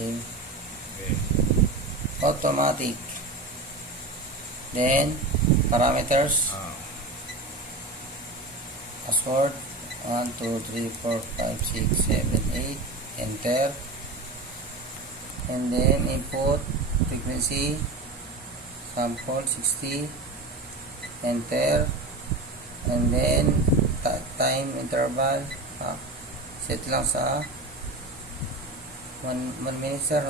Save. Okay. Automatic. Then, parameters. Password. 1, 2, 3, 4, 5, 6, 7, 8. Enter. And then, input. Frequency. Sample 60. Enter. And then, time interval. Set lang sa 1 minute, sir.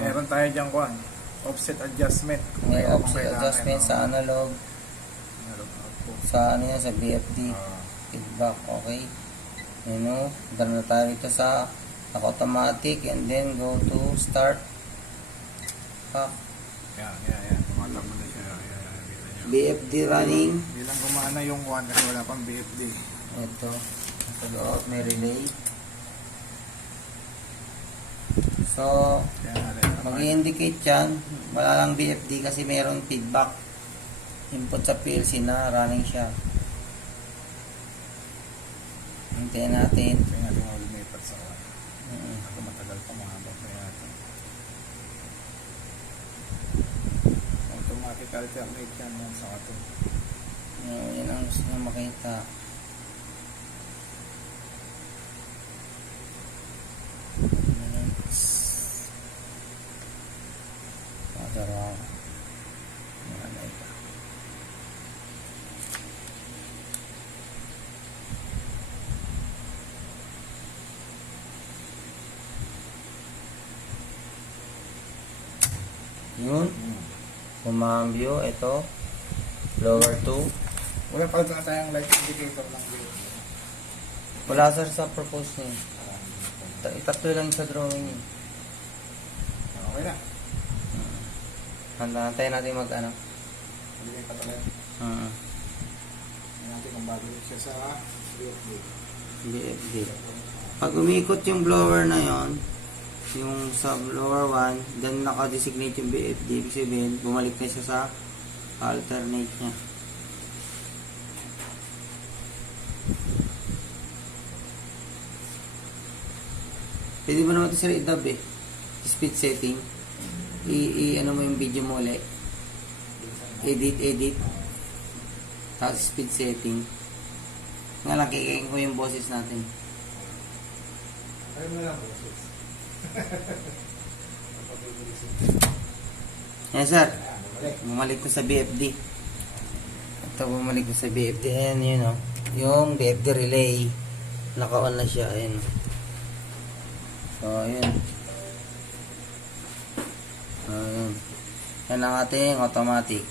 Meron tayo dyan kuhan. Offset adjustment. May offset adjustment sa analog. Sa ano yan, sa BFD. Feedback, okay. Yun o. Dala na tayo ito sa automatic and then go to start. Yan. Tumatak mo na siya. Yan. BFD running. Bilang gumana yung kuhan kasi wala pang BFD. Ito. Sa loob may relay. So, mag-i-indicate yan. Wala lang BFD kasi mayroon feedback. Input sa PLC na running siya. Hintayin natin. Hintayin natin mga lumipat sa kuhan. Ako matagal pa mahaba pa yata. Automatic alternate yan lang sa ato. Yan ang gusto nyo makita. Mataraw. Yan na ito. Yun. Kumambyo. Ito. Lower 2. Wala pa na tayong light indicator ng BFD. Wala sir sa propose niya. Itatlo lang sa drawing niya. Okay na. Hantayin natin mag ano. Hindi kayo patalan. Hindi natin kung bago siya sa BFD. BFD. Pag umikot yung blower na yon, yung sa blower 1, then naka-designate yung BFD, ibig sabihin, bumalik na siya sa alternate niya. Pwede mo naman ito sir i-dub eh. Speed setting. Ano mo yung video mo ulit. Edit. Tapos speed setting. Nga lang, kikain ko yung boses natin. Ayaw mo lang boses. Yan sir. Bumalik ko sa BFD. Ito bumalik ko sa BFD. Ayan yun o. Yung BFD relay. Naka-on na siya. Ayan. So, ayun. Ayun. Yan ang ating automatic.